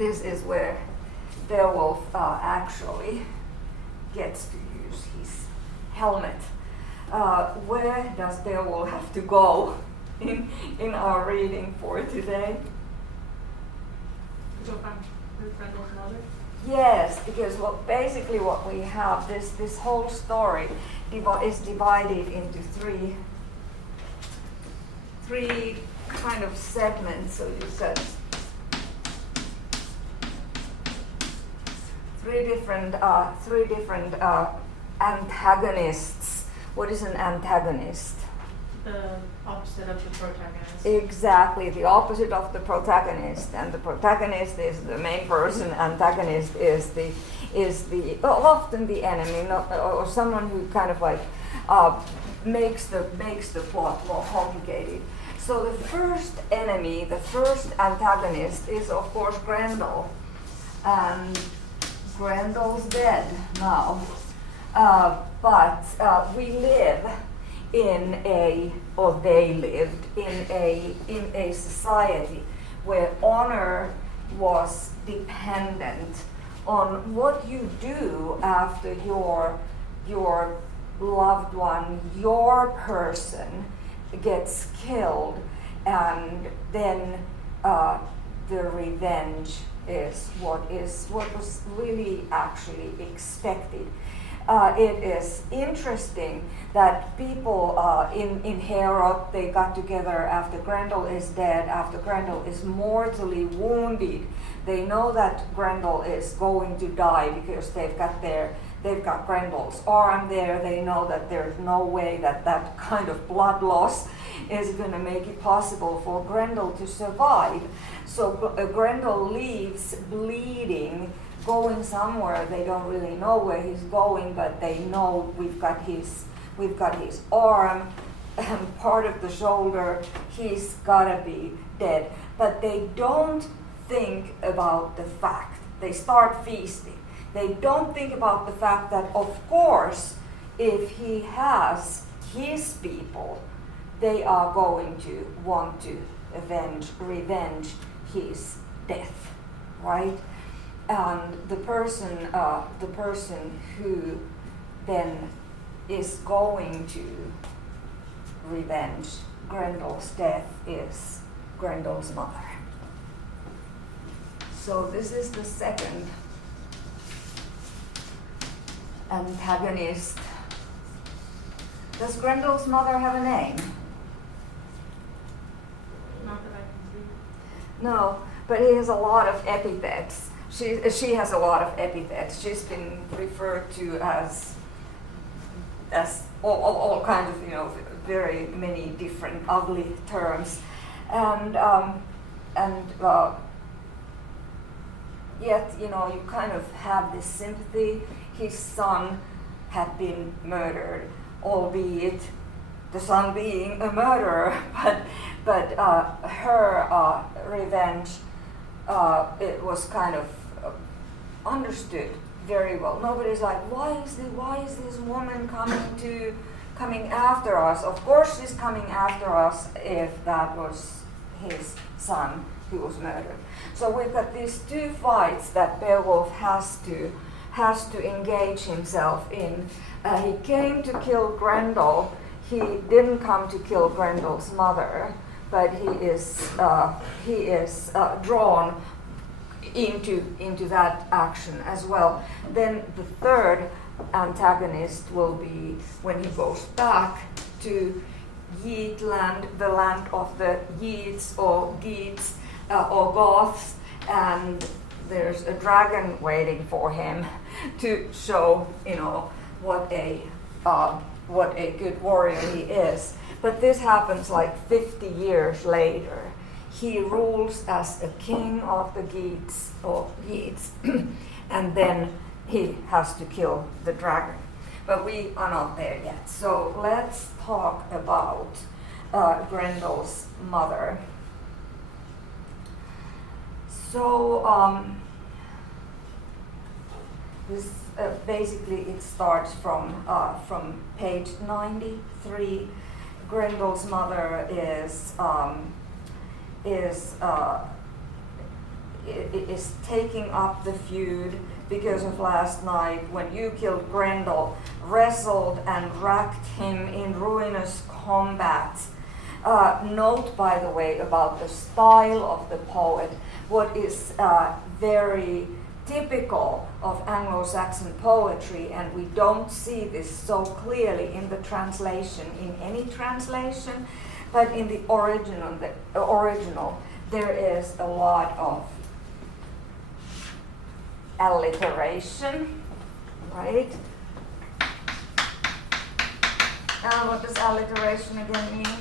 this is where Beowulf actually gets to use his helmet. Where does Beowulf have to go in our reading for today? Go back to Grendel's mother? Yes, because basically what we have, this whole story is divided into three kind of segments. So you said three different antagonists. What is an antagonist? The opposite of the protagonist. Exactly, the opposite of the protagonist, and the protagonist is the main person. Antagonist is often the enemy, or someone who kind of like makes the plot more complicated. So the first enemy, the first antagonist, is of course Grendel, and Grendel's dead now, but we live they lived in a society where honor was dependent on what you do after your loved one, your person gets killed, and then the revenge is what was really actually expected. It is interesting that people in Herod, they got together after Grendel is dead, after Grendel is mortally wounded. They know that Grendel is going to die because they've got Grendel's arm there. They know that there's no way that kind of blood loss is going to make it possible for Grendel to survive. So Grendel leaves bleeding, going somewhere. They don't really know where he's going, but they know we've got his arm and part of the shoulder. He's gotta be dead. But they don't think about the fact. They start feasting. They don't think about the fact that, of course, if he has his people, they are going to want to revenge his death, right? And the person who then is going to revenge Grendel's death is Grendel's mother. So this is the second antagonist. Does Grendel's mother have a name? Not that I can see. No, but he has a lot of epithets. She has a lot of epithets. She's been referred to as all kinds of, very many different ugly terms, and yet you kind of have this sympathy. His son had been murdered, albeit the son being a murderer, but her revenge, it was kind of understood very well. Nobody's like, why is this woman coming after us? Of course she's coming after us if that was his son who was murdered. So we've got these two fights that Beowulf has to engage himself in. He came to kill Grendel. He didn't come to kill Grendel's mother, but he is drawn into that action as well. Then the third antagonist will be when he goes back to Geatland, the land of the Geats or Geats or Goths, and there's a dragon waiting for him to show, what a good warrior he is. But this happens like 50 years later. He rules as a king of the Geats, and then he has to kill the dragon. But we are not there yet. So let's talk about Grendel's mother. So this basically it starts from page 93. Grendel's mother is taking up the feud because of last night when you killed Grendel, wrestled and racked him in ruinous combat. Note, by the way, about the style of the poet, what is very typical of Anglo-Saxon poetry, and we don't see this so clearly in the translation, in any translation, but in the original there is a lot of alliteration, right? What does alliteration again mean?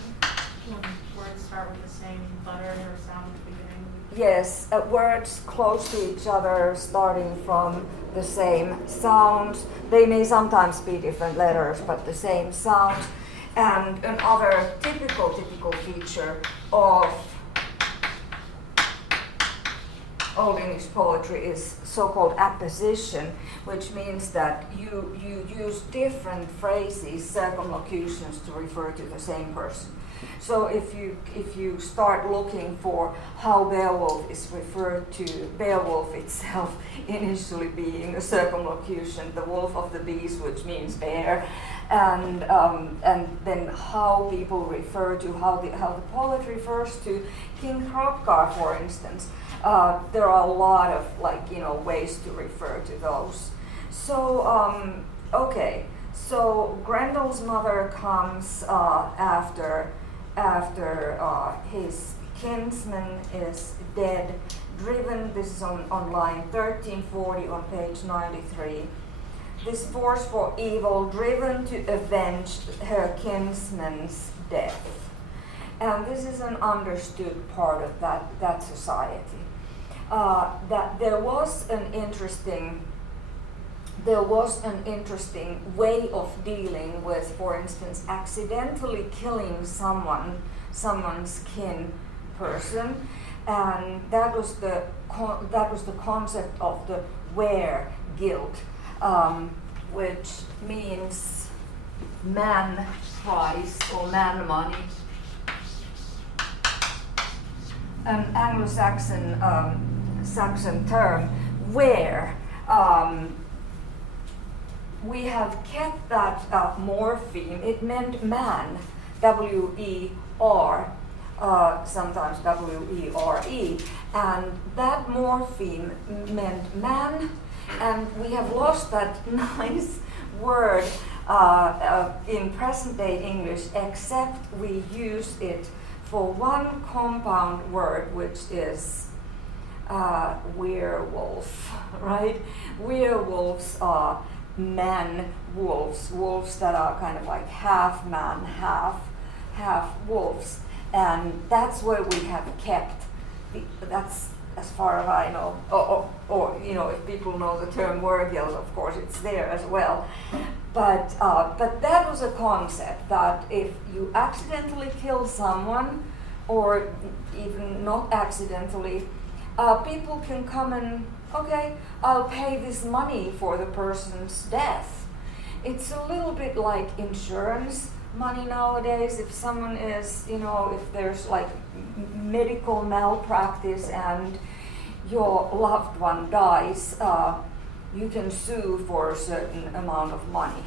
When words start with the same letter or sound at the beginning. Yes, words close to each other starting from the same sound. They may sometimes be different letters, but the same sound. And another typical feature of Old English poetry is so-called apposition, which means that you use different phrases, circumlocutions, to refer to the same person. So if you start looking for how Beowulf is referred to, Beowulf itself initially being a circumlocution, the wolf of the beast, which means bear, and then how people refer to how the poet refers to King Hrothgar, for instance. There are a lot of ways to refer to those. So okay, so Grendel's mother comes after his kinsman is dead, driven. This is on line 1340 on page 93. This force for evil, driven to avenge her kinsman's death. And this is an understood part of that society. That there was an interesting way of dealing with, for instance, accidentally killing someone's kin person, and that was the concept of the were guilt, which means man price or man money. An Anglo-Saxon Saxon term, where we have kept that morpheme. It meant man, W-E-R, sometimes W-E-R-E, and that morpheme meant man, and we have lost that nice word in present-day English, except we use it for one compound word, which is werewolf, right? Werewolves are man-wolves, wolves that are kind of like half man, half wolves, and that's where we have kept. That's as far as I know, or if people know the term werewolf, of course it's there as well. But that was a concept that if you accidentally kill someone, or even not accidentally, people can come and, okay, I'll pay this money for the person's death. It's a little bit like insurance money nowadays. If someone is, if there's like medical malpractice and your loved one dies, you can sue for a certain amount of money.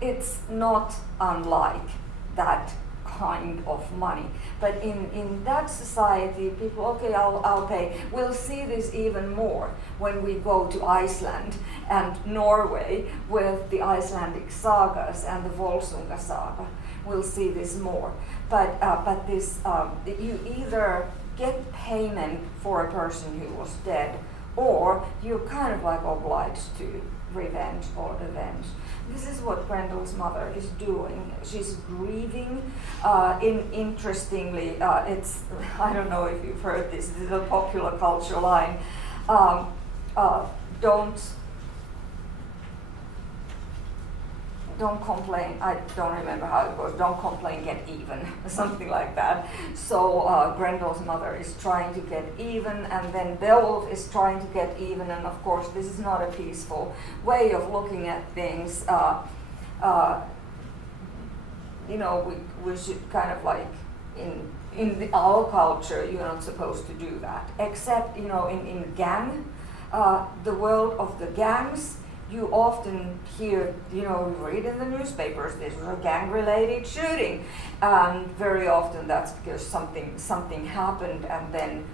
It's not unlike that kind of money. But in that society, people, okay, I'll pay. We'll see this even more when we go to Iceland and Norway with the Icelandic sagas and the Volsunga saga. We'll see this more. But this, you either get payment for a person who was dead, or you're kind of like obliged to revenge or avenge. This is what Grendel's mother is doing. She's grieving. Interestingly, it's, I don't know if you've heard this, this is a popular culture line. Don't complain, I don't remember how it goes, don't complain, get even, something like that. So Grendel's mother is trying to get even, and then Beowulf is trying to get even, and of course this is not a peaceful way of looking at things. We should kind of like our culture, you're not supposed to do that, except in gang, the world of the gangs. You often hear, you read in the newspapers, this was a gang-related shooting, and very often that's because something happened, and then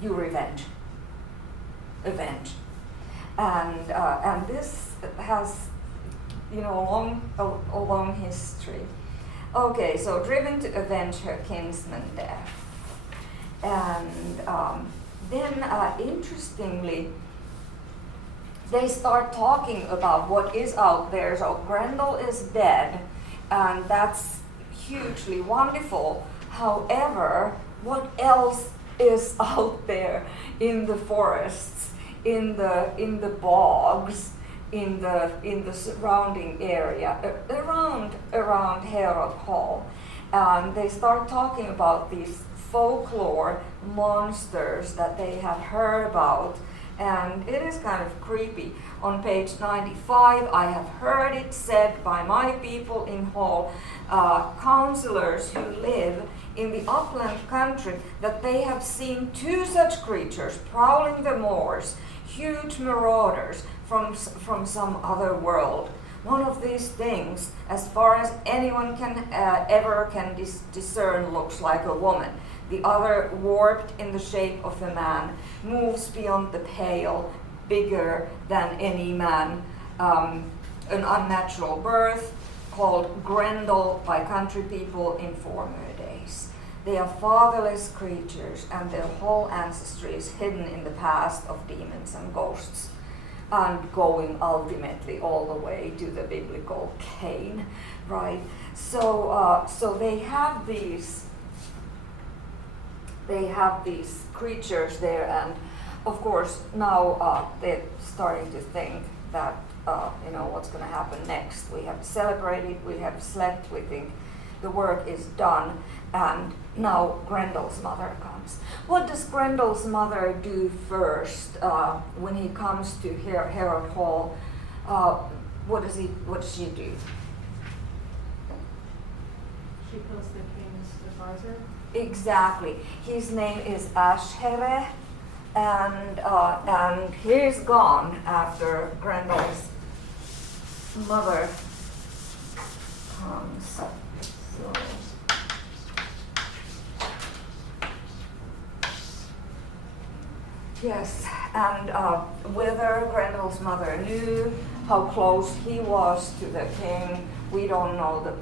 you avenge, and this has a long history. Okay, so driven to avenge her kinsman's death, and then interestingly, they start talking about what is out there. So Grendel is dead, and that's hugely wonderful. However, what else is out there in the forests, in the bogs, in the surrounding area around Herod Hall? And they start talking about these folklore monsters that they had heard about. And it is kind of creepy. On page 95, I have heard it said by my people in Hall, counselors who live in the upland country, that they have seen 2 such creatures prowling the moors, huge marauders from some other world. One of these things, as far as anyone can discern, looks like a woman. The other, warped in the shape of a man, moves beyond the pale, bigger than any man, an unnatural birth, called Grendel by country people in former days. They are fatherless creatures, and their whole ancestry is hidden in the past of demons and ghosts, and going ultimately all the way to the biblical Cain, right? So they have these creatures there, and of course now they're starting to think that what's going to happen next. We have celebrated, we have slept, we think the work is done, and now Grendel's mother comes. What does Grendel's mother do first when he comes to Herod Hall? What does she do? She kills the king's advisor. Exactly. His name is Ashhere, and he's gone after Grendel's mother comes. So. Yes, and whether Grendel's mother knew how close he was to the king, we don't know. The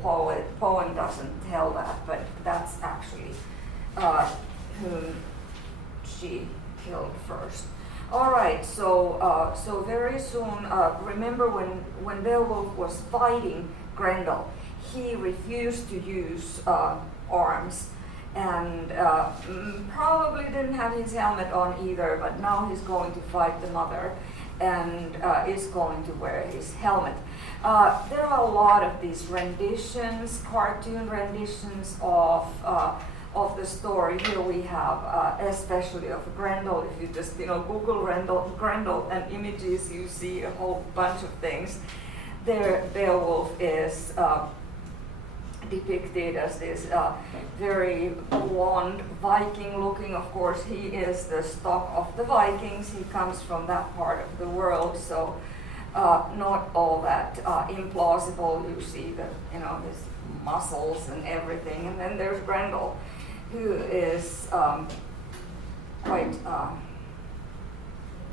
poem doesn't tell that, but that's actually whom she killed first. All right, so very soon, remember when Beowulf was fighting Grendel, he refused to use arms, and probably didn't have his helmet on either, but now he's going to fight the mother and is going to wear his helmet. There are a lot of these renditions, cartoon renditions of the story. Here we have especially of Grendel. If you just Google Grendel and images, you see a whole bunch of things. There Beowulf is depicted as this very blonde Viking looking. Of course, he is the stock of the Vikings. He comes from that part of the world, so not all that implausible. You see his muscles and everything. And then there's Grendel, who is quite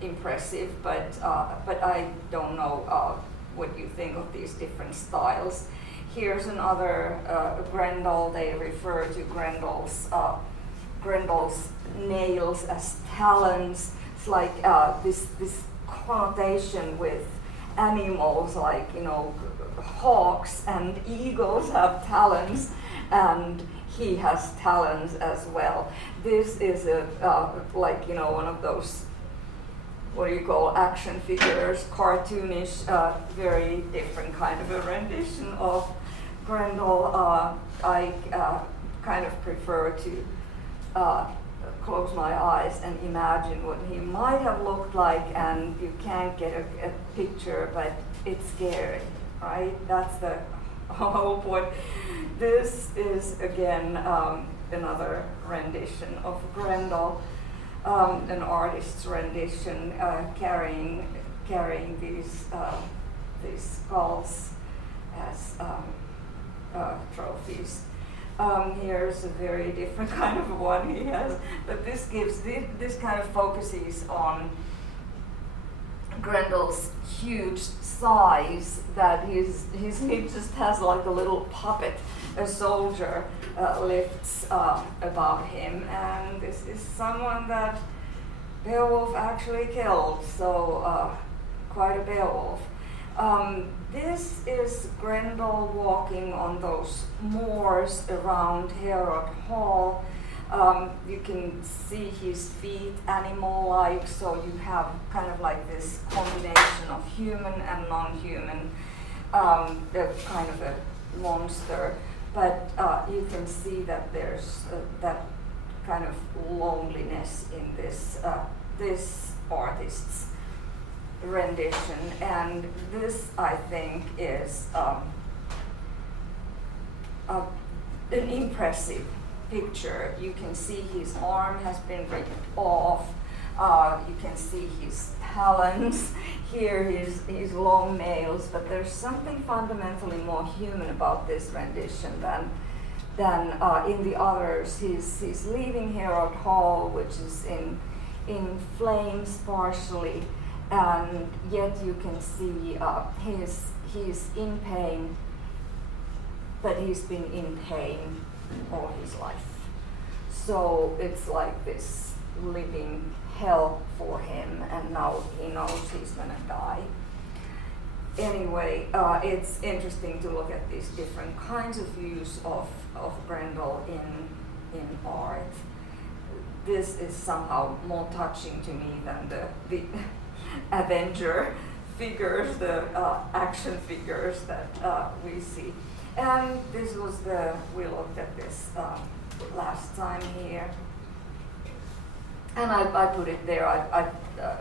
impressive, but I don't know what you think of these different styles. Here's another Grendel. They refer to Grendel's nails as talons. It's like this connotation with animals, like hawks and eagles have talons, and he has talons as well. This is one of those, what do you call, action figures, cartoonish, very different kind of a rendition of Grendel. I kind of prefer to close my eyes and imagine what he might have looked like, and you can't get a picture, but it's scary, right? That's the whole point. This is again another rendition of Grendel, an artist's rendition carrying these skulls as trophies. Here's a very different kind of one he has, but this gives this kind of focuses on Grendel's huge size, that he just has like a little puppet a soldier lifts above him, and this is someone that Beowulf actually killed, so quite a Beowulf. This is Grendel walking on those moors around Herod Hall. You can see his feet animal-like, so you have kind of like this combination of human and non-human, kind of a monster. But you can see that there's that kind of loneliness in this artist's rendition, and this, I think, is an impressive picture. You can see his arm has been ripped off. You can see his talons, here his long nails, but there's something fundamentally more human about this rendition than in the others. He's leaving Herod Hall, which is in flames partially, and yet you can see he's in pain, but he's been in pain all his life. So it's like this living hell for him, and now he knows he's gonna die. Anyway, it's interesting to look at these different kinds of views of Grendel in art. This is somehow more touching to me than the Avenger figures, the action figures that we see. And this was we looked at this last time here. And I put it there, I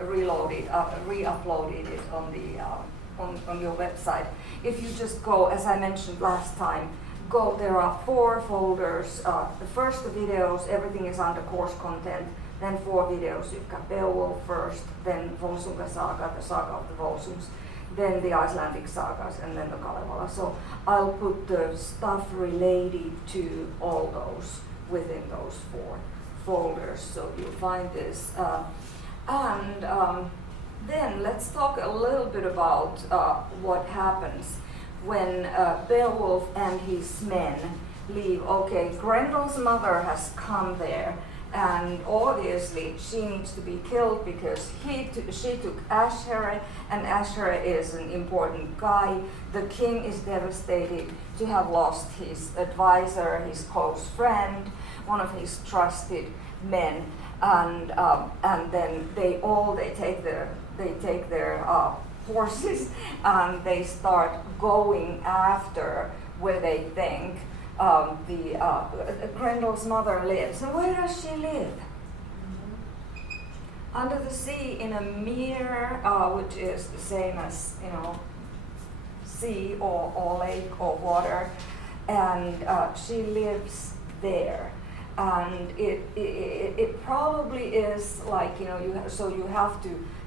re-uploaded it on your website. If you just go, as I mentioned last time, there are 4 folders. The first, the videos, everything is under course content. Then 4 videos. You've got Beowulf first, then Volsunga Saga, the saga of the Volsungs, then the Icelandic sagas, and then the Kalevala. So I'll put the stuff related to all those within those 4 folders, so you'll find this. Then let's talk a little bit about what happens when Beowulf and his men leave. Okay, Grendel's mother has come there, and obviously she needs to be killed because she took Ashere, and Ashere is an important guy. The king is devastated to have lost his advisor, his close friend, one of his trusted men, and then they take their horses and they start going after where they think Grendel's mother lives. And where does she live? Under the sea in a mere, which is the same as, sea or lake or water, and she lives there. And it probably is like, you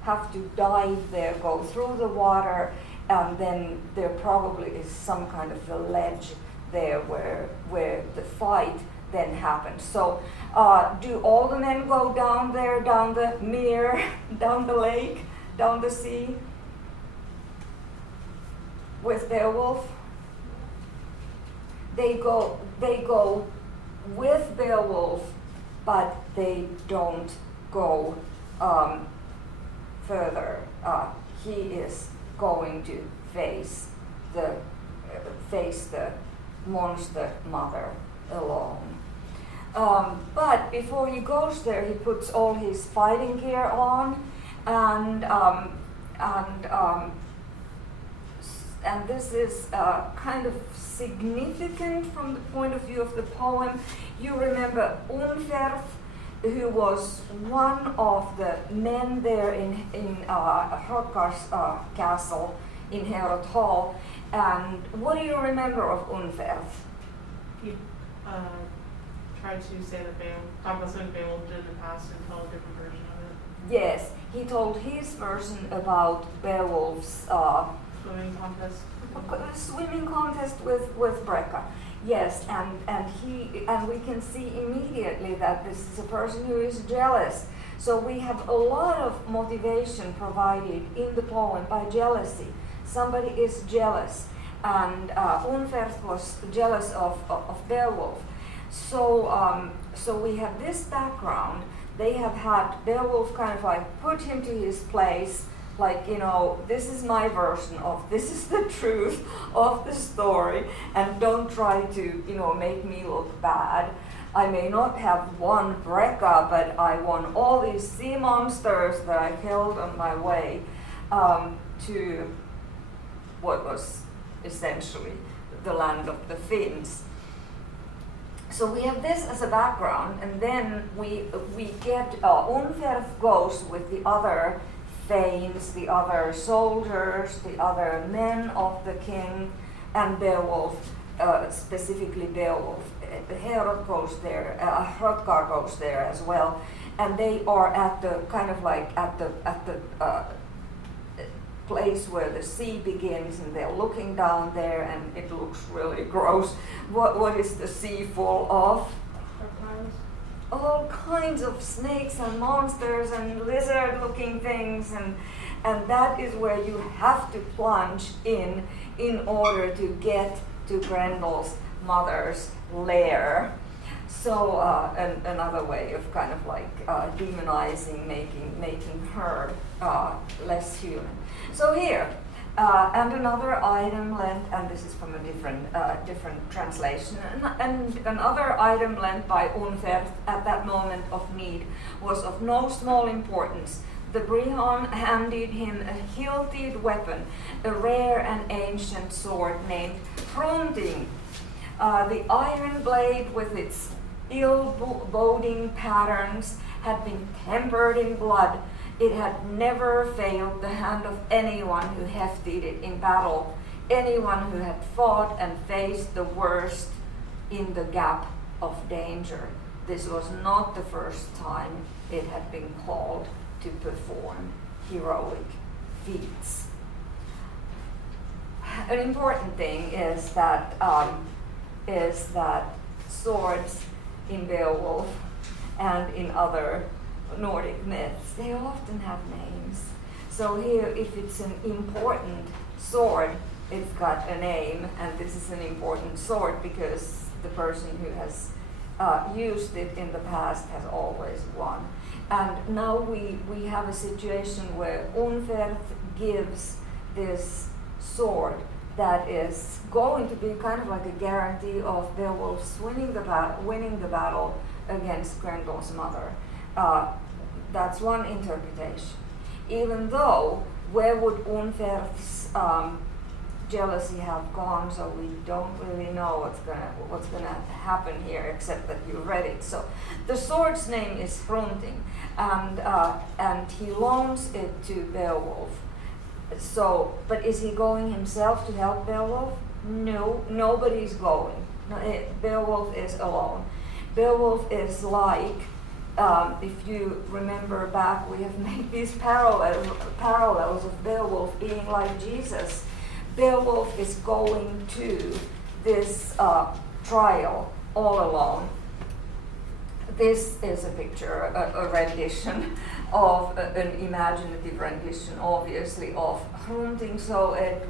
have to dive there, go through the water, and then there probably is some kind of a ledge there where the fight then happens. So do all the men go down there, down the mere, down the lake, down the sea with Beowulf? They go with Beowulf, but they don't go further. He is going to face the monster mother alone. But before he goes there, he puts all his fighting gear on, and this is kind of significant from the point of view of the poem. You remember Unferth, who was one of the men there in Hrothgar's castle. in Herod Hall. And what do you remember of Unferth? He tried to say that talk about something Beowulf did in the past and tell a different version of it. Yes, he told his version about Beowulf's Swimming contest. swimming contest with Brecca. Yes, and we can see immediately that this is a person who is jealous. So we have a lot of motivation provided in the poem by jealousy. Somebody is jealous, and Unferth was jealous of Beowulf. So we have this background. They have had Beowulf kind of like put him to his place, like, you know, this is my version of, this is the truth of the story, and don't try to, you know, make me look bad. I may not have won Brecca, but I won all these sea monsters that I killed on my way to what was essentially the land of the Finns. So we have this as a background, and then we get Unferth goes with the other thanes, the other soldiers, the other men of the king, and Beowulf, specifically Beowulf. Herod goes there, Hrothgar goes there as well, and they are at the kind of like at the place where the sea begins, and they're looking down there, and it looks really gross. What is the sea full of? Reptiles. All kinds of snakes and monsters and lizard-looking things, and that is where you have to plunge in order to get to Grendel's mother's lair. So another way of kind of like demonizing, making her less human. So here, and another item lent, and this is from a different translation, and another item lent by Unferth at that moment of need was of no small importance. The Brehon handed him a hilted weapon, a rare and ancient sword named Hrunting. The iron blade with its ill-boding patterns had been tempered in blood. It had never failed the hand of anyone who hefted it in battle, anyone who had fought and faced the worst in the gap of danger. This was not the first time it had been called to perform heroic feats. An important thing is that swords in Beowulf and in other Nordic myths, they often have names. So here, if it's an important sword, it's got a name, and this is an important sword because the person who has used it in the past has always won. And now we have a situation where Unferth gives this sword that is going to be kind of like a guarantee of Beowulf's winning the battle against Grendel's mother. That's one interpretation. Even though, where would Unferth's jealousy have gone? So we don't really know what's gonna happen here, except that you read it. So the sword's name is Hrunting, and he loans it to Beowulf. So, but is he going himself to help Beowulf? No, nobody's going. No, Beowulf is alone. Beowulf is like, if you remember back, we have made these parallels of Beowulf being like Jesus. Beowulf is going to this trial all alone. This is a picture, a rendition of an imaginative rendition, obviously, of Hrunting. So it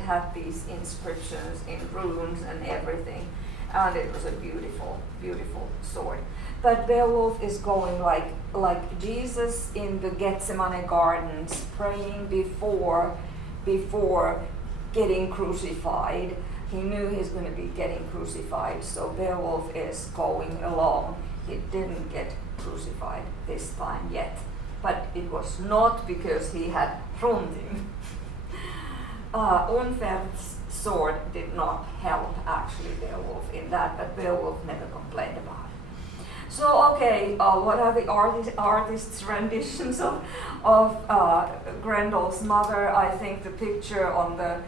had these inscriptions in runes and everything, and it was a beautiful, beautiful sword. But Beowulf is going like Jesus in the Gethsemane gardens, praying before getting crucified. He knew he's going to be getting crucified, so Beowulf is going along. He didn't get crucified this time yet, but it was not because he had Hrunting. Unferth's sword did not help actually Beowulf in that, but Beowulf never complained about it. So okay, what are the artists' renditions of Grendel's mother? I think the picture on the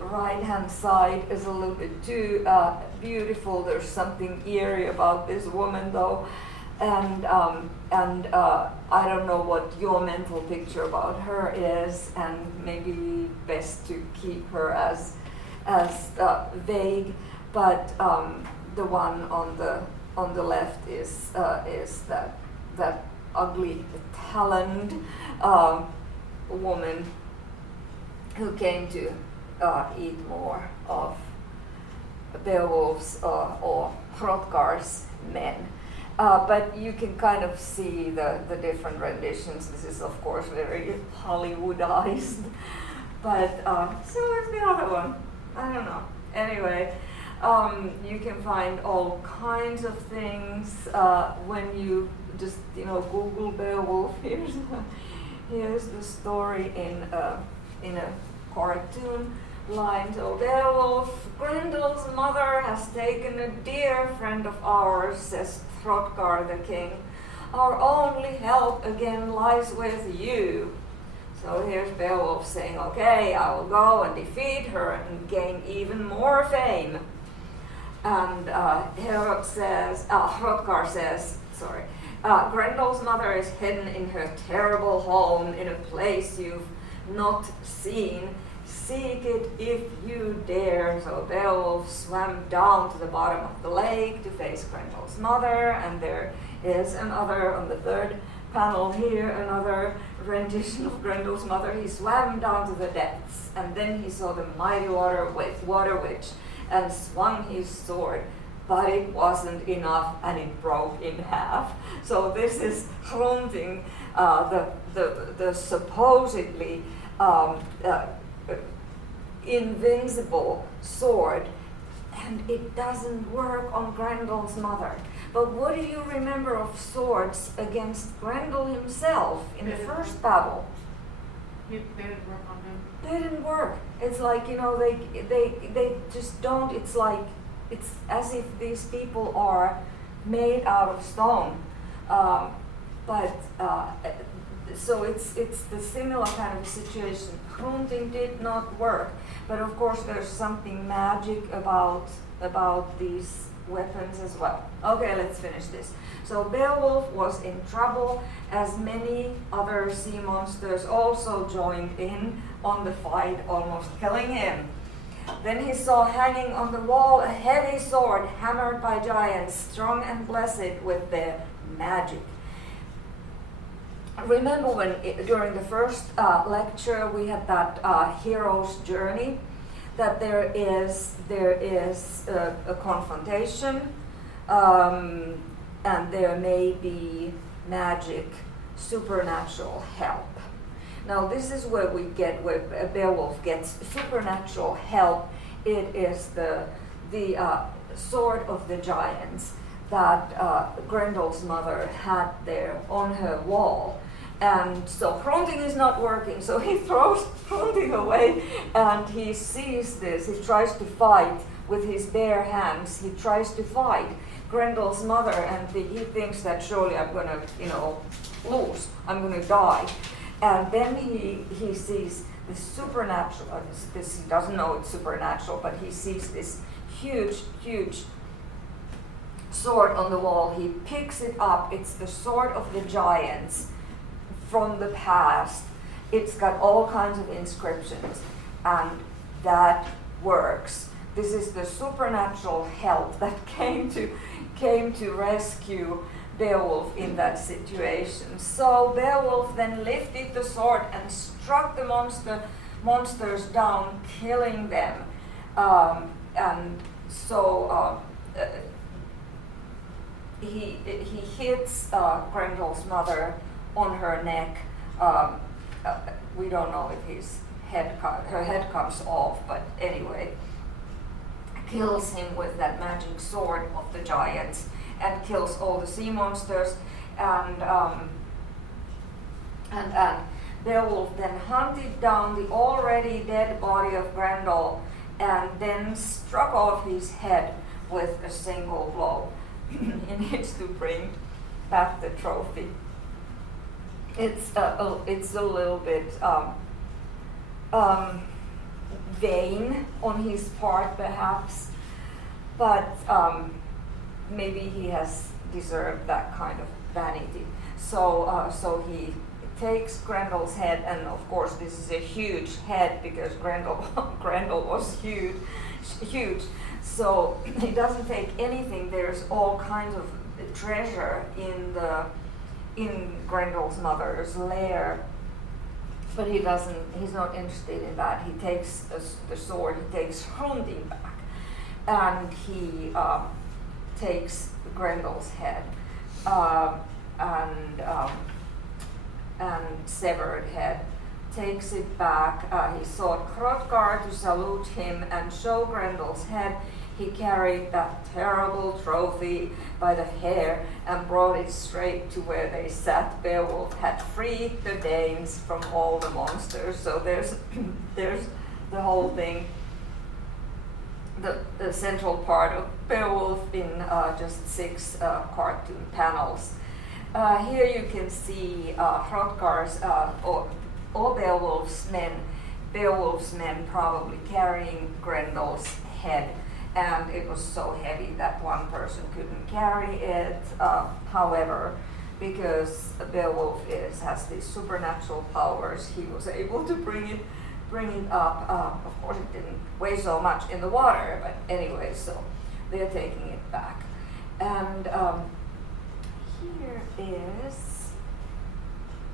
right-hand side is a little bit too beautiful. There's something eerie about this woman, though, and I don't know what your mental picture about her is, and maybe best to keep her as vague. But the one on the left is that ugly, taloned woman who came to eat more of Beowulf's or Hrothgar's men. But you can kind of see the different renditions. This is, of course, very Hollywoodized. But so is the other one. I don't know. Anyway, you can find all kinds of things when you just Google Beowulf. Here's the story in a cartoon line. So Beowulf, Grendel's mother has taken a dear friend of ours, says Hrothgar the king. Our only help again lies with you. So here's Beowulf saying, okay, I will go and defeat her and gain even more fame. And Hrothgar says, Grendel's mother is hidden in her terrible home in a place you've not seen. Seek it if you dare. So Beowulf swam down to the bottom of the lake to face Grendel's mother, and there is another, on the third panel here, another rendition of Grendel's mother. He swam down to the depths, and then he saw the mighty water witch, and swung his sword, but it wasn't enough, and it broke in half. So this is Hrunting, the supposedly invincible sword, and it doesn't work on Grendel's mother. But what do you remember of swords against Grendel himself in the first battle? They didn't work on him. They didn't work. It's like, they just don't. It's like, it's as if these people are made out of stone. So it's the similar kind of situation. Hrunting did not work, but of course there's something magic about these weapons as well. Okay, let's finish this. So Beowulf was in trouble, as many other sea monsters also joined in on the fight, almost killing him. Then he saw hanging on the wall a heavy sword hammered by giants, strong and blessed with their magic. Remember when during the first lecture we had that hero's journey, that there is a confrontation, and there may be magic, supernatural help. Now this is where Beowulf gets supernatural help. It is the sword of the giants that Grendel's mother had there on her wall. And so Hrunting is not working, so he throws Hrunting away, and he sees this. He tries to fight with his bare hands. He tries to fight Grendel's mother, and he thinks that surely I'm going to, lose. I'm going to die. And then he sees this supernatural. He doesn't know it's supernatural, but he sees this huge sword on the wall. He picks it up. It's the sword of the giants from the past. It's got all kinds of inscriptions, and that works. This is the supernatural help that came to rescue Beowulf in that situation. So Beowulf then lifted the sword and struck the monsters down, killing them. He hits Grendel's mother on her neck. We don't know if her head comes off, but anyway, kills him with that magic sword of the giants, and kills all the sea monsters. And Beowulf then hunted down the already dead body of Grendel, and then struck off his head with a single blow. In needs to bring back the trophy. It's a little bit vain on his part, perhaps, but maybe he has deserved that kind of vanity. So he takes Grendel's head, and of course this is a huge head because Grendel was huge. So he doesn't take anything. There's all kinds of treasure in Grendel's mother's lair, but he's not interested in that. He takes the sword, he takes Hrunting back, and he takes Grendel's head and severed head, takes it back. He sought Hrothgar to salute him and show Grendel's head. He carried that terrible trophy by the hair and brought it straight to where they sat. Beowulf had freed the Danes from all the monsters. So there's the whole thing, the central part of Beowulf in just 6 cartoon panels. Here you can see Hrothgar's or Beowulf's men probably carrying Grendel's head, and it was so heavy that one person couldn't carry it. However, because Beowulf has these supernatural powers, he was able to bring it up. Of course, it didn't weigh so much in the water, but anyway, so they're taking it back. And here is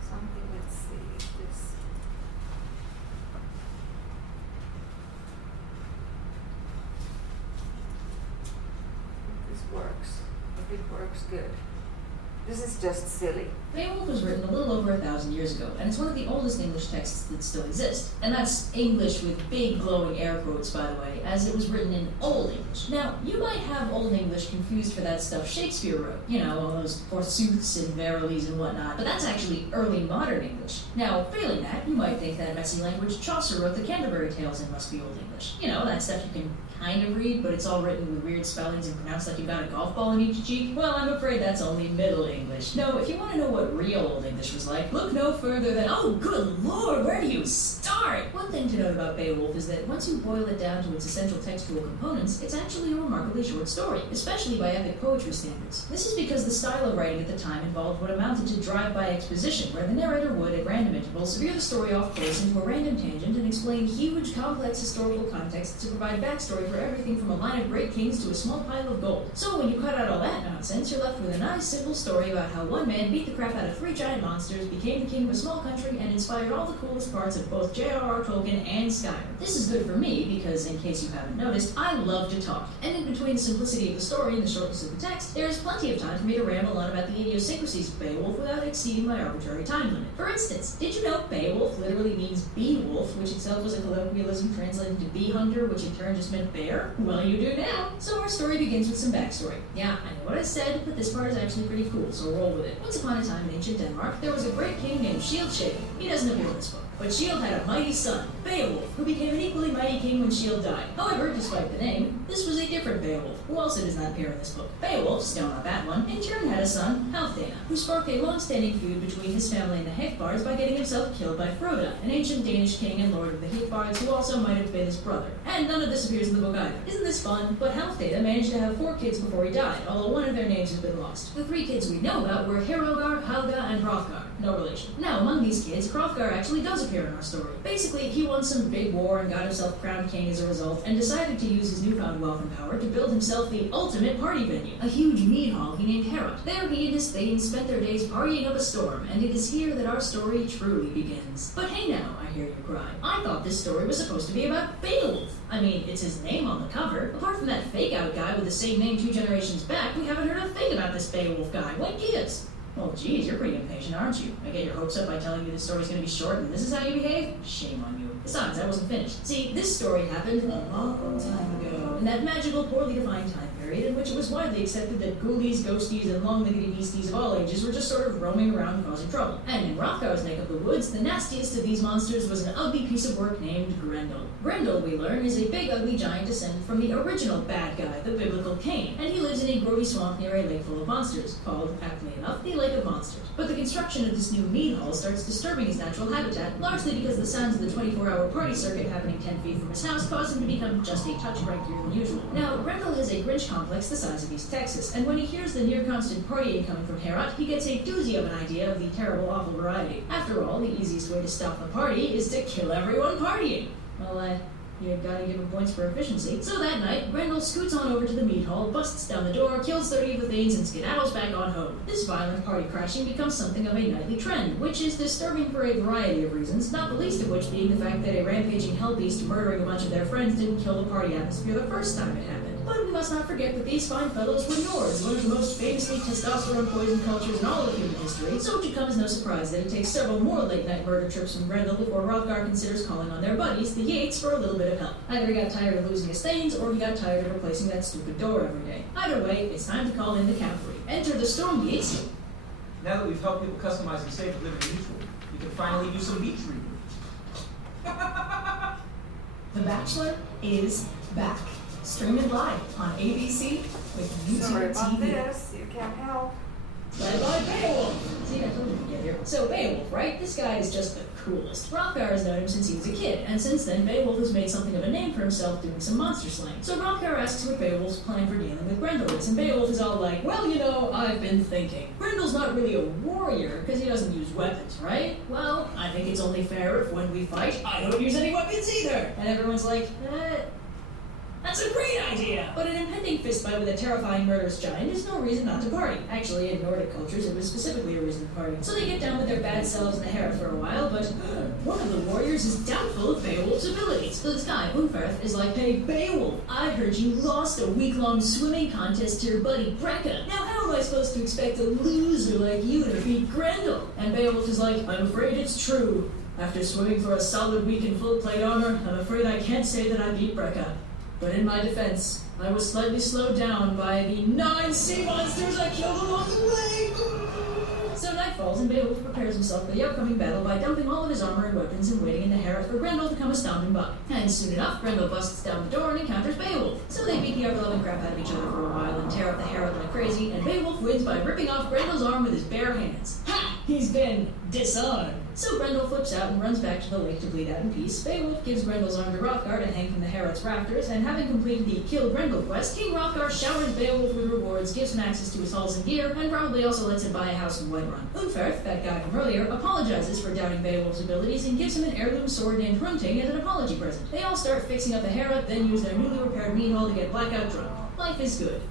something. Let's see if this works. If it works good. This is just silly. Beowulf was written a little over 1,000 years ago, and it's one of the oldest English texts that still exist. And that's English with big glowing air quotes, by the way, as it was written in Old English. Now, you might have Old English confused for that stuff Shakespeare wrote, you know, all those forsooths and verilies and whatnot, but that's actually early modern English. Now, failing that, you might think that messy language Chaucer wrote the Canterbury Tales in must be Old English. You know, that stuff you can kind of read, but it's all written with weird spellings and pronounced like you've got a golf ball in each cheek. Well, I'm afraid that's only Middle English. No, if you want to know what real Old English was like, look no further than, oh, good lord, where do you start? One thing to note about Beowulf is that once you boil it down to its essential textual components, it's actually a remarkably short story, especially by epic poetry standards. This is because the style of writing at the time involved what amounted to drive-by exposition, where the narrator would, at random intervals, veer the story off course into a random tangent and explain huge, complex historical context to provide backstory for everything from a line of great kings to a small pile of gold. So when you cut out all that nonsense, you're left with a nice, simple story about how one man beat the crap out of 3 giant monsters, became the king of a small country, and inspired all the coolest parts of both J.R.R. Tolkien and Skyrim. This is good for me because, in case you haven't noticed, I love to talk. And in between the simplicity of the story and the shortness of the text, there is plenty of time for me to ramble on about the idiosyncrasies of Beowulf without exceeding my arbitrary time limit. For instance, did you know Beowulf literally means Beowulf, which itself was a colloquialism translated to bee hunter, which in turn just meant bear? Well, you do now. So our story begins with some backstory. Yeah, I know what I said, but this part is actually pretty cool, so roll with it. Once upon a time in ancient Denmark, there was a great king named Shield-Shaven. He doesn't appear in this book. But Shield had a mighty son, Beowulf, who became an equally mighty king when Shield died. However, despite the name, this was a different Beowulf, who also does not appear in this book. Beowulf, still not that one, in turn had a son, Halfdan, who sparked a long-standing feud between his family and the Hecbards by getting himself killed by Froda, an ancient Danish king and lord of the Hecbards who also might have been his brother. And none of this appears in the book either. Isn't this fun? But Halfdan managed to have 4 kids before he died, although one of their names has been lost. The 3 kids we know about were Hrothgar, Helga, and Hrothgar. No relation. Now, among these kids, Hrothgar actually does appear in our story. Basically, he won some big war and got himself crowned king as a result, and decided to use his newfound wealth and power to build himself the ultimate party venue, a huge mead hall he named Herod. There he and his thanes spent their days partying up a storm, and it is here that our story truly begins. But hey now, I hear you cry. I thought this story was supposed to be about Beowulf. I mean, it's his name on the cover. Apart from that fake-out guy with the same name 2 generations back, we haven't heard a thing about this Beowulf guy. What gives? Well, geez, you're pretty impatient, aren't you? I get your hopes up by telling you this story's gonna be short and this is how you behave? Shame on you. Besides, I wasn't finished. See, this story happened a long time ago, in that magical, poorly defined time period in which it was widely accepted that ghoulies, ghosties, and long-legged beasties of all ages were just sort of roaming around causing trouble. And in Hrothgar's neck of the woods, the nastiest of these monsters was an ugly piece of work named Grendel. Grendel, we learn, is a big, ugly giant descendant from the original bad guy, the biblical Cain, and he lives in a grody swamp near a lake full of monsters, called, aptly enough, the Lake of Monsters. But the construction of this new mead hall starts disturbing his natural habitat, largely because the sounds of the 24-hour party circuit happening 10 feet from his house cause him to become just a touch crankier than usual. Now, Grendel has a Grinch complex the size of East Texas, and when he hears the near-constant partying coming from Heorot, he gets a doozy of an idea of the terrible, awful variety. After all, the easiest way to stop the party is to kill everyone partying. Well, you gotta give him points for efficiency. So that night, Grendel scoots on over to the mead hall, busts down the door, kills 30 of the things, and skedaddles back on home. This violent party crashing becomes something of a nightly trend, which is disturbing for a variety of reasons, not the least of which being the fact that a rampaging hellbeast murdering a bunch of their friends didn't kill the party atmosphere the first time it happened. But we must not forget that these fine fellows were Nords, one of the most famously testosterone-poisoned cultures in all of human history, so it should come as no surprise that it takes several more late-night murder trips from Grendel before Hrothgar considers calling on their buddies, the Geats, for a little bit of help. Either he got tired of losing his thanes, or he got tired of replacing that stupid door every day. Either way, it's time to call in the cavalry. Enter the storm, Geats. Now that we've helped people customize and safe living neutral, we can finally do some beach reading. The Bachelor is back. Streaming live on ABC with YouTube Sorry about TV. this, you can't help. Led by Beowulf. See, I told you to get here. So Beowulf, right? This guy is just the coolest. Hrothgar has known him since he was a kid, and since then, Beowulf has made something of a name for himself doing some monster slaying. So Hrothgar asks what Beowulf's plan for dealing with Grendel is, and Beowulf is all like, well, you know, I've been thinking. Grendel's not really a warrior, because he doesn't use weapons, right? Well, I think it's only fair if when we fight, I don't use any weapons either. And everyone's like, that's a great idea! But an impending fistfight with a terrifying murderous giant is no reason not to party. Actually, in Nordic cultures, it was specifically a reason to party. So they get down with their bad selves in the Heorot for a while, but one of the warriors is doubtful of Beowulf's abilities. So this guy, Unferth, is like, hey, Beowulf, I heard you lost a week-long swimming contest to your buddy Brekka. Now how am I supposed to expect a loser like you to beat Grendel? And Beowulf is like, I'm afraid it's true. After swimming for a solid week in full plate armor, I'm afraid I can't say that I beat Brekka. But in my defense, I was slightly slowed down by the 9 sea monsters I killed along the way! So night falls, and Beowulf prepares himself for the upcoming battle by dumping all of his armor and weapons and waiting in the Heorot for Grendel to come astounding by. And soon enough, Grendel busts down the door and encounters Beowulf. So they beat the ever-loving crap out of each other for a while and tear up the Heorot like crazy, and Beowulf wins by ripping off Grendel's arm with his bare hands. Ha! He's been disarmed! So Grendel flips out and runs back to the lake to bleed out in peace. Beowulf gives Grendel's arm to Hrothgar to hang from the Heorot's rafters, and having completed the Kill Grendel quest, King Hrothgar showers Beowulf with rewards, gives him access to his halls and gear, and probably also lets him buy a house in Whiterun. Unferth, that guy from earlier, apologizes for doubting Beowulf's abilities and gives him an heirloom sword named Hrunting as an apology present. They all start fixing up the Heorot, then use their newly repaired mead hall to get blackout drunk. Life is good.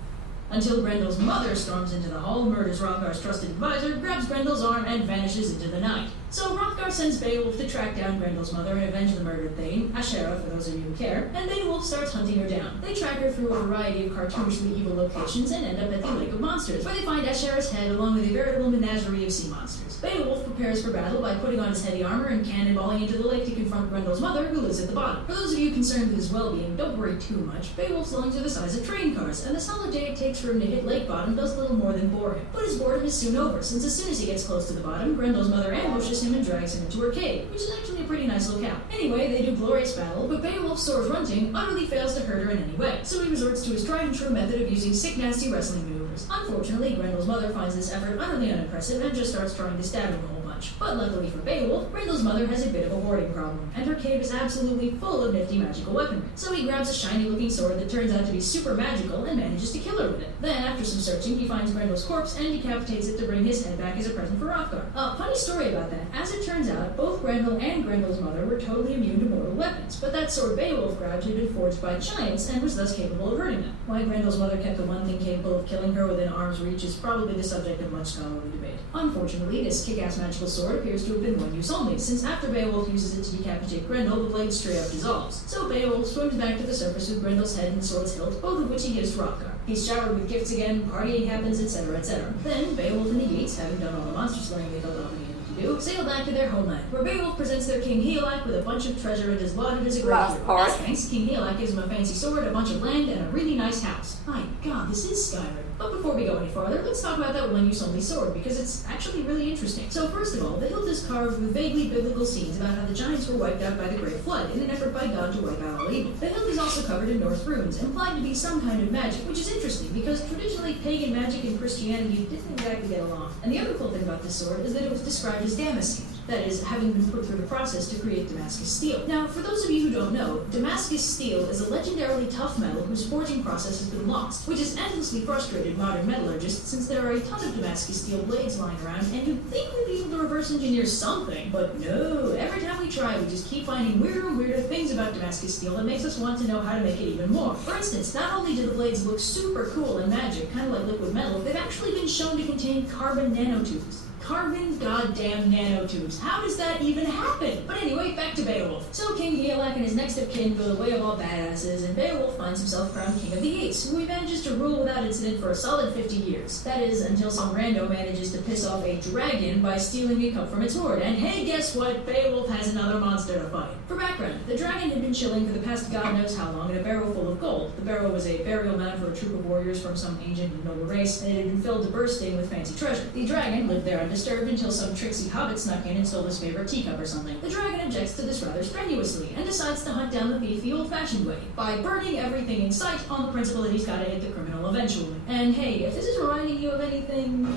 Until Grendel's mother storms into the hall, murders Hrothgar's trusted advisor, grabs Grendel's arm, and vanishes into the night. So Hrothgar sends Beowulf to track down Grendel's mother and avenge the murdered thane, Ashera for those of you who care, and Beowulf starts hunting her down. They track her through a variety of cartoonishly evil locations and end up at the Lake of Monsters, where they find Ashera's head along with a veritable menagerie of sea monsters. Beowulf prepares for battle by putting on his heavy armor and cannonballing into the lake to confront Grendel's mother, who lives at the bottom. For those of you concerned with his well-being, don't worry too much. Beowulf's lungs are the size of train cars, and the solid day it takes for him to hit lake bottom does little more than bore him. But his boredom is soon over, since as soon as he gets close to the bottom, Grendel's mother ambushes him and drags him into her cave, which is actually a pretty nice locale. Anyway, they do glorious battle, but Beowulf's sword Hrunting utterly fails to hurt her in any way, so he resorts to his tried and true method of using sick nasty wrestling maneuvers. Unfortunately, Grendel's mother finds this effort utterly unimpressive and just starts trying to stab him a whole bunch. But luckily for Beowulf, Grendel's mother has a bit of a hoarding problem, and her cave is absolutely full of nifty magical weaponry. So he grabs a shiny looking sword that turns out to be super magical and manages to kill her with it. Then, after some searching, he finds Grendel's corpse and decapitates it to bring his head back as a present for Hrothgar. Funny story about that. As it turns out, both Grendel and Grendel's mother were totally immune to mortal weapons, but that sword Beowulf grabbed had been forged by giants and was thus capable of hurting them. Why Grendel's mother kept the one thing capable of killing her within arm's reach is probably the subject of much scholarly debate. Unfortunately, this kick-ass magical sword appears to have been one use only, since after Beowulf uses it to decapitate Grendel, the blade straight up dissolves. So Beowulf swims back to the surface with Grendel's head and the sword's hilt, both of which he gives to Hrothgar. He's showered with gifts again, partying happens, etc., etc. Then, Beowulf and the Geats, having done all the monster slaying they felt obligated to do, sail back to their homeland, where Beowulf presents their king Healak with a bunch of treasure and is lauded as a great Last hero. part. As thanks, King Healak gives him a fancy sword, a bunch of land, and a really nice house. My god, this is Skyrim. But before we go any farther, let's talk about that one-use-only sword, because it's actually really interesting. So first of all, the hilt is carved with vaguely biblical scenes about how the giants were wiped out by the Great Flood in an effort by God to wipe out all evil. The hilt is also covered in Norse runes, implied to be some kind of magic, which is interesting, because traditionally pagan magic and Christianity didn't exactly get along. And the other cool thing about this sword is that it was described as Damascene. That is, having been put through the process to create Damascus steel. Now, for those of you who don't know, Damascus steel is a legendarily tough metal whose forging process has been lost, which has endlessly frustrated modern metallurgists since there are a ton of Damascus steel blades lying around, and you'd think we'd be able to reverse engineer something, but no, every time we try, we just keep finding weirder and weirder things about Damascus steel that makes us want to know how to make it even more. For instance, not only do the blades look super cool and magic, kind of like liquid metal, they've actually been shown to contain carbon nanotubes. Carbon goddamn nanotubes. How does that even happen? But anyway, back to Beowulf. So King Healak and his next of kin go the way of all badasses, and Beowulf finds himself crowned King of the Geats, who he manages to rule without incident for a solid 50 years. That is, until some rando manages to piss off a dragon by stealing a cup from its hoard. And hey, guess what? Beowulf has another monster to fight. For background, the dragon had been chilling for the past god knows how long in a barrel full of gold. The barrel was a burial mound for a troop of warriors from some ancient and noble race, and it had been filled to bursting with fancy treasure. The dragon lived there undisturbed until some tricksy hobbit snuck in and stole his favorite teacup or something. The dragon objects to this rather strenuously, and decides to hunt down the thief the old-fashioned way, by burning everything in sight on the principle that he's gotta hit the criminal eventually. And hey, if this is reminding you of anything...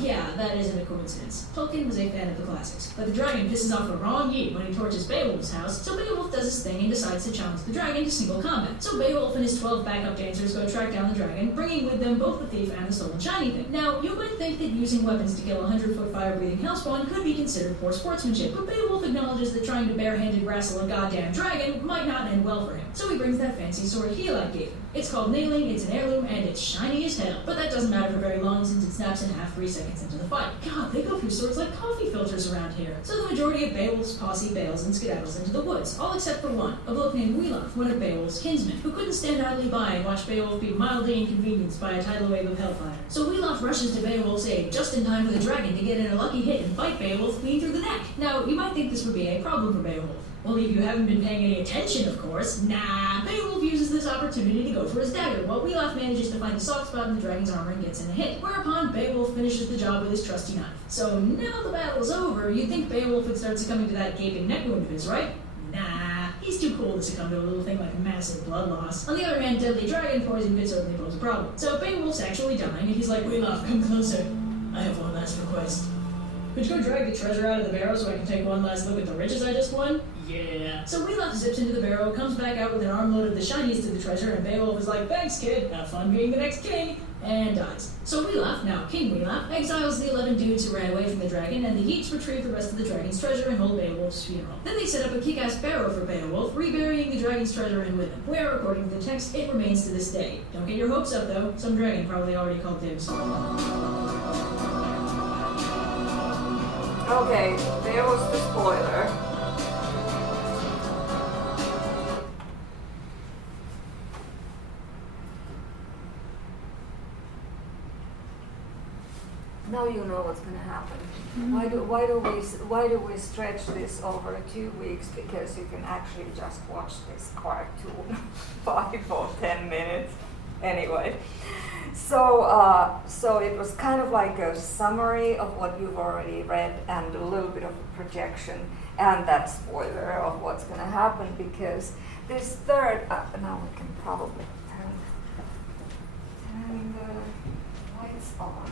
yeah, that isn't a coincidence. Tolkien was a fan of the classics, but the dragon pisses off the wrong Geat when he torches Beowulf's house, so Beowulf does his thing and decides to challenge the dragon to single combat. So Beowulf and his 12 backup dancers go track down the dragon, bringing with them both the thief and the stolen shiny thing. Now, you might think that using weapons to kill a 100-foot fire-breathing hellspawn could be considered poor sportsmanship, but Beowulf acknowledges that trying to barehanded wrestle a goddamn dragon might not end well for him. So he brings that fancy sword Healak gave him. It's called Nailing, it's an heirloom, and it's shiny as hell. But that doesn't matter for very long since it snaps in half 3 seconds into the fight. God, they go through swords like coffee filters around here. So the majority of Beowulf's posse bails and skedaddles into the woods, all except for one, a bloke named Beowulf, one of Beowulf's kinsmen, who couldn't stand idly by and watch Beowulf be mildly inconvenienced by a tidal wave of hellfire. So Beowulf rushes to Beowulf's aid just in time for the dragon to get in a lucky hit and bite Beowulf clean through the neck. Now, you might think this would be a problem for Beowulf. Well, if you haven't been paying any attention, of course. Nah, Beowulf uses this opportunity to go for his dagger, while Beowulf manages to find a soft spot in the dragon's armor and gets in a hit, whereupon Beowulf finishes the job with his trusty knife. So now the battle's over, you'd think Beowulf would start succumbing to that gaping neck wound of his, right? Nah, he's too cool to succumb to a little thing like massive blood loss. On the other hand, deadly dragon poison could certainly pose a problem. So Beowulf's actually dying, and he's like, Beowulf, come closer. I have one last request. Could you go drag the treasure out of the barrel so I can take one last look at the riches I just won? Yeah. So Beowulf zips into the barrel, comes back out with an armload of the shinies to the treasure, and Beowulf is like, thanks kid, have fun being the next king, and dies. So Beowulf, now King Beowulf, exiles the 11 dudes who ran away from the dragon, and the Geats retrieve the rest of the dragon's treasure and hold Beowulf's funeral. Then they set up a kick-ass barrow for Beowulf, reburying the dragon's treasure in with him, where, according to the text, it remains to this day. Don't get your hopes up though, some dragon probably already called dibs. Okay, there was the spoiler. Now you know what's going to happen. Why do we stretch this over 2 weeks? Because you can actually just watch this cartoon 5 or 10 minutes. Anyway, so it was kind of like a summary of what you've already read and a little bit of a projection and that spoiler of what's going to happen, because this third, now we can probably turn the lights on.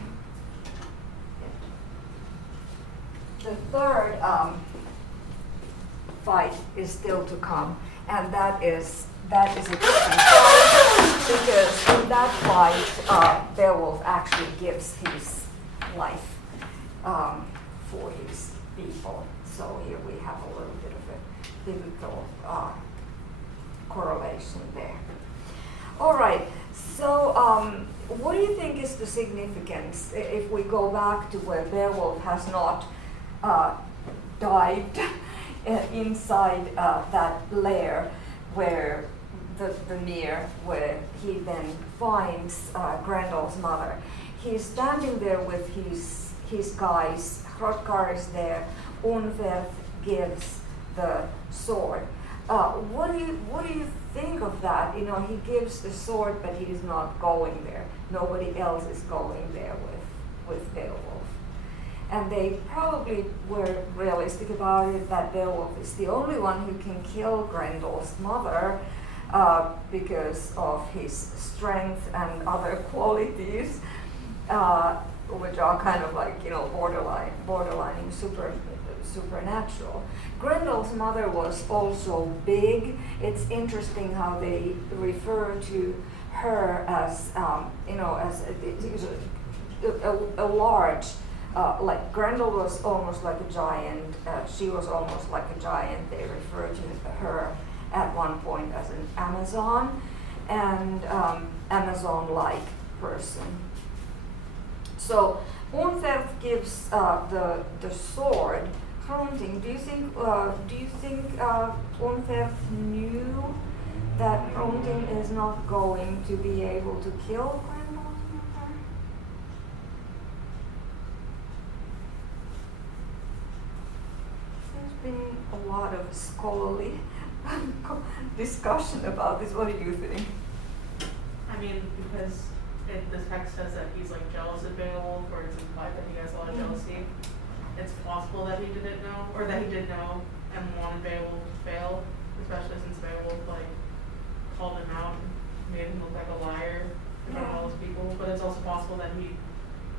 The third fight is still to come, and that is a different fight, because in that fight, Beowulf actually gives his life for his people. So here we have a little bit of a biblical correlation there. All right, so what do you think is the significance if we go back to where Beowulf has not dived inside that lair where the mere where he then finds Grendel's mother. He's standing there with his guys. Hrothgar is there. Unferth gives the sword. What do you think of that? You know, he gives the sword, but he is not going there. Nobody else is going there with Beowulf. And they probably were realistic about it, that Beowulf is the only one who can kill Grendel's mother because of his strength and other qualities, which are kind of like, you know, borderline supernatural. Grendel's mother was also big. It's interesting how they refer to her as, you know, as a large. Like Grendel was almost like a giant, she was almost like a giant. They refer to her at one point as an Amazon and Amazon-like person. So Unferth gives the sword. Hrunting, do you think Unferth knew that Hrunting is not going to be able to kill Grendel? There's been a lot of scholarly discussion about this. What do you think? I mean, because the text says that he's like jealous of Beowulf, or it's implied that he has a lot of jealousy. It's possible that he didn't know, or that he did know and wanted Beowulf to fail, especially since Beowulf like called him out and made him look like a liar in front of all his people. But it's also possible that he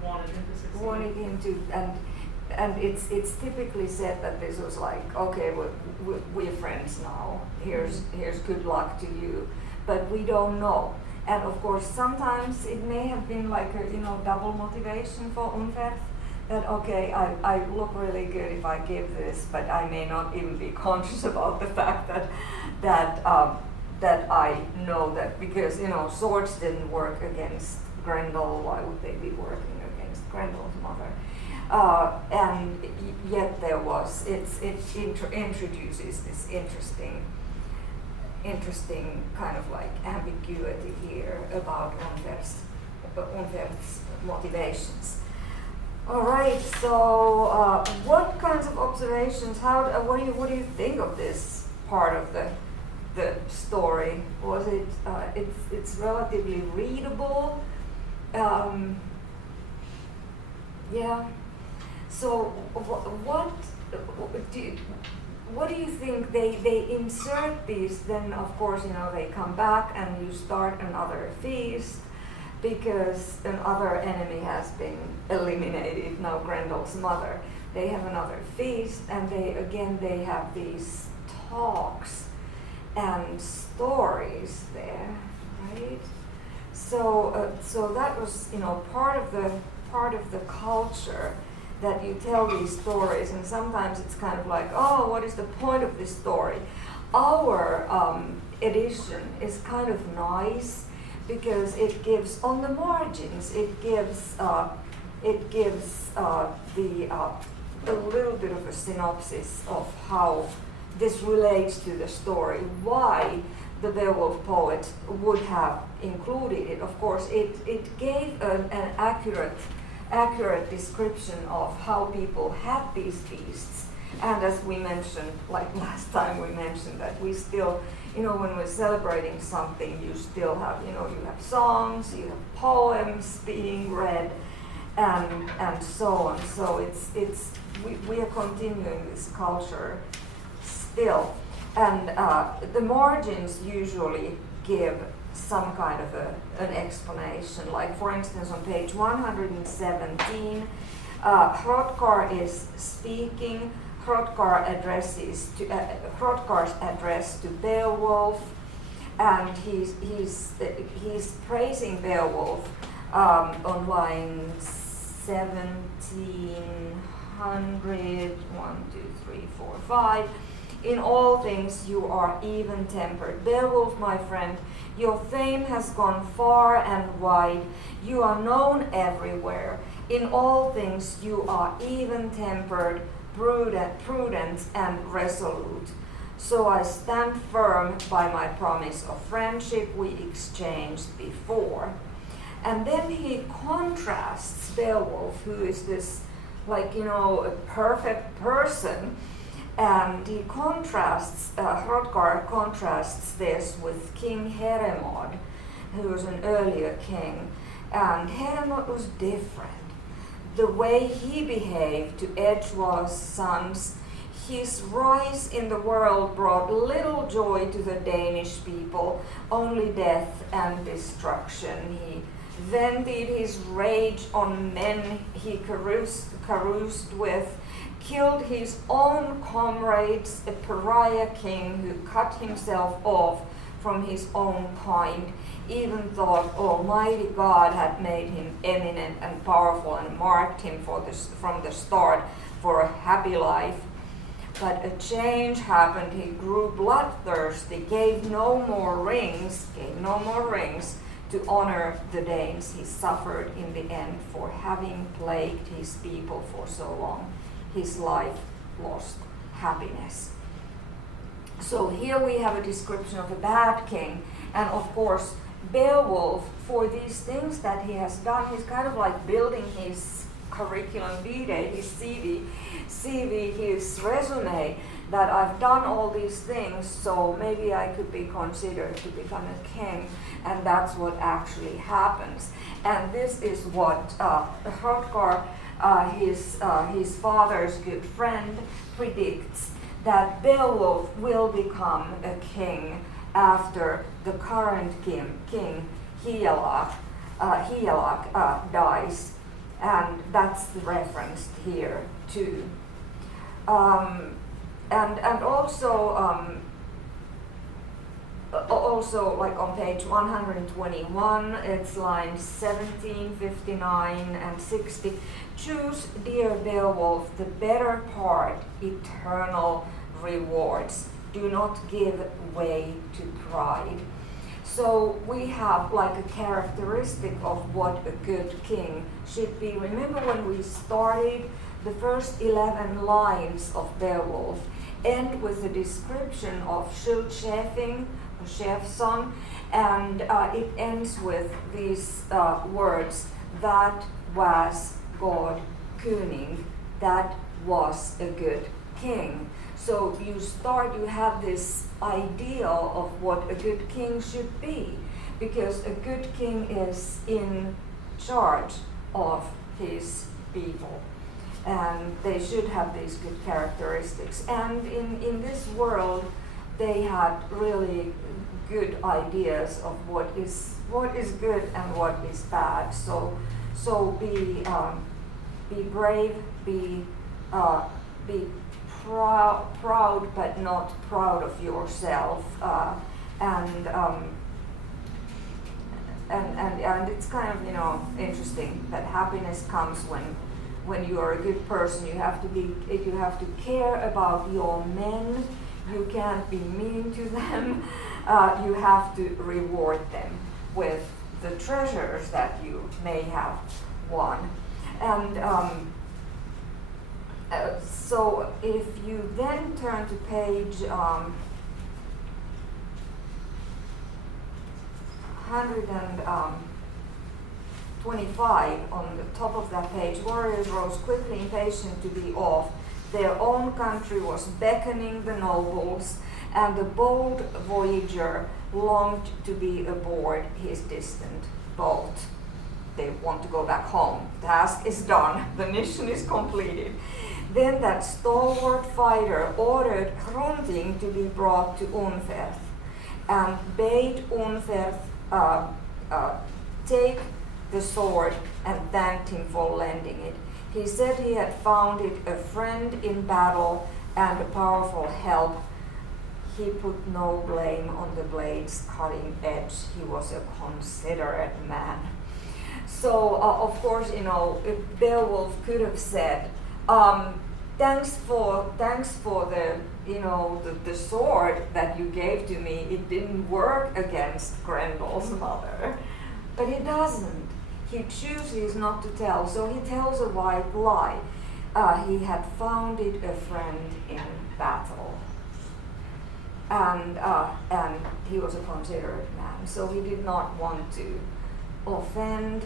wanted him to succeed. Wanted him to, and it's typically said that this was like, okay, we're friends now. Here's good luck to you, but we don't know. And of course, sometimes it may have been like a, you know, double motivation for Unferth. That okay, I look really good if I give this, but I may not even be conscious about the fact that I know that, because, you know, swords didn't work against Grendel. Why would they be working against Grendel's mother? And yet there was it introduces this interesting kind of like ambiguity here about Unferth's motivations. All right. So, what kinds of observations? What do you think of this part of the story? Was it? It's relatively readable. Yeah. So, what do you think? They insert these. Then, of course, you know, they come back and you start another feast, because another enemy has been eliminated, now Grendel's mother. They have another feast, and they have these talks and stories there, right? So that was, you know, part of the culture, that you tell these stories, and sometimes it's kind of like, oh, what is the point of this story? Our edition is kind of nice, because it gives on the margins. It gives a little bit of a synopsis of how this relates to the story. Why the Beowulf poet would have included it. Of course, it gave an accurate description of how people had these feasts. And as we mentioned, like last time we mentioned, that we still, you know, when we're celebrating something, you still have, you know, you have songs, you have poems being read, and so on. So we are continuing this culture still. And the margins usually give some kind of an explanation. Like, for instance, on page 117, Hrothgar is speaking. Hrothgar's address to Beowulf, and he's praising Beowulf on line 1700, 1, 2, 3, 4, 5. In all things you are even-tempered. Beowulf, my friend, your fame has gone far and wide. You are known everywhere. In all things you are even-tempered, prudent and resolute. So I stand firm by my promise of friendship we exchanged before. And then he contrasts Beowulf, who is this, like, a perfect person, and he contrasts, Hrothgar contrasts this with King Heremod, who was an earlier king. And Heremod was different. The way he behaved to Edgewar's sons, his rise in the world brought little joy to the Danish people, only death and destruction. He vented his rage on men he caroused with, killed his own comrades, a pariah king who cut himself off from his own kind, even thought Almighty God had made him eminent and powerful and marked him from the start for a happy life. But a change happened. He grew bloodthirsty, gave no more rings to honor the Danes. He suffered in the end for having plagued his people for so long. His life lost happiness. So here we have a description of a bad king, and of course Beowulf, for these things that he has done, he's kind of like building his curriculum vitae, his CV, his resume, that I've done all these things, so maybe I could be considered to become a king, and that's what actually happens. And this is what Hrothgar, his father's good friend, predicts, that Beowulf will become a king after the current king Higelac dies, and that's referenced here too. And also like on page 121, it's lines 17, 59, and 60. Choose, dear Beowulf, the better part, eternal rewards. Do not give way to pride. So we have like a characteristic of what a good king should be. Remember when we started, the first 11 lines of Beowulf end with a description of Schildschäfing, Chefson, and it ends with these words, that was God König, that was a good king. So you have this ideal of what a good king should be, because a good king is in charge of his people, and they should have these good characteristics. And in this world, they had really good ideas of what is good and what is bad. So be brave, be proud, but not proud of yourself, and it's kind of interesting that happiness comes when you are a good person. You have to care about your men. You can't be mean to them. You have to reward them with the treasures that you may have won. And so if you then turn to page 125, on the top of that page, warriors rose quickly, impatient to be off. Their own country was beckoning the nobles, and the bold voyager longed to be aboard his distant boat. They want to go back home. Task is done. The mission is completed. Then that stalwart fighter ordered Hrunting to be brought to Unferth, and bade Unferth take the sword, and thanked him for lending it. He said he had found it a friend in battle and a powerful help. He put no blame on the blade's cutting edge. He was a considerate man. So, of course, Beowulf could have said, thanks for the sword that you gave to me. It didn't work against Grendel's mother. But he doesn't. He chooses not to tell, so he tells a white lie. He had found it a friend in battle. and he was a considerate man, so he did not want to offend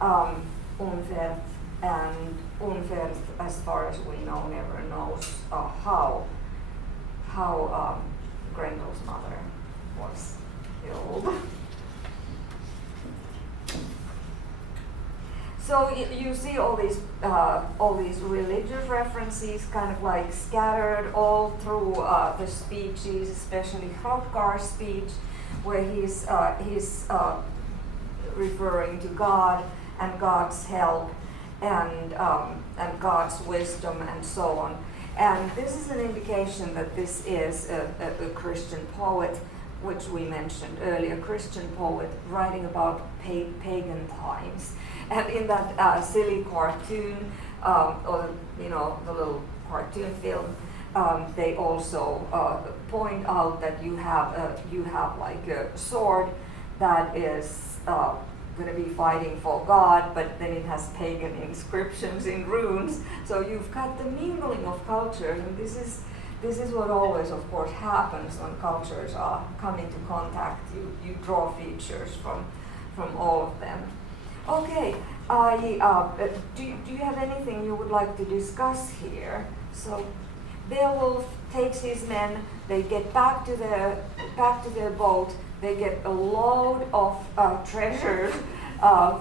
Unferth, and Unferth, as far as we know, never knows how Grendel's mother was killed. So you see all these religious references kind of like scattered all through the speeches, especially Hrothgar's speech, where he's referring to God and God's help and God's wisdom and so on. And this is an indication that this is a Christian poet, which we mentioned earlier, Christian poet writing about pagan times. And in that silly cartoon, or the little cartoon film, they also point out that you have like a sword that is going to be fighting for God, but then it has pagan inscriptions in runes. So you've got the mingling of cultures, and this is what always, of course, happens when cultures come into contact. You draw features from all of them. Okay, do you have anything you would like to discuss here? So Beowulf takes his men, they get back to their boat, they get a load of treasures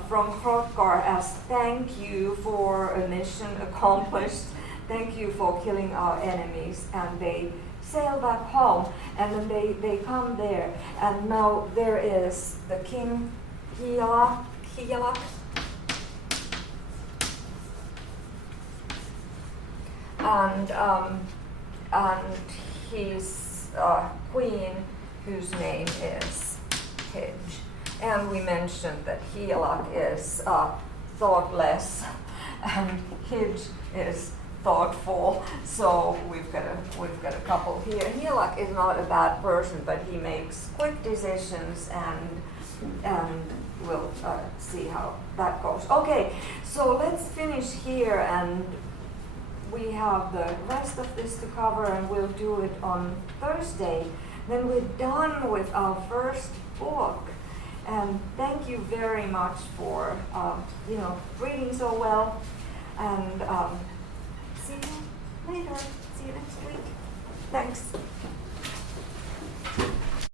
from Hrothgar as thank you for a mission accomplished, thank you for killing our enemies, and they sail back home, and then they come there, and now there is the king Higelac, and his queen, whose name is Hygge. And we mentioned that Higelac is thoughtless, and Hygge is thoughtful. So we've got a couple here. Higelac is not a bad person, but he makes quick decisions, and we'll see how that goes. Okay, so let's finish here, and we have the rest of this to cover, and we'll do it on Thursday. Then we're done with our first book. And thank you very much for reading so well. And see you later. See you next week. Thanks.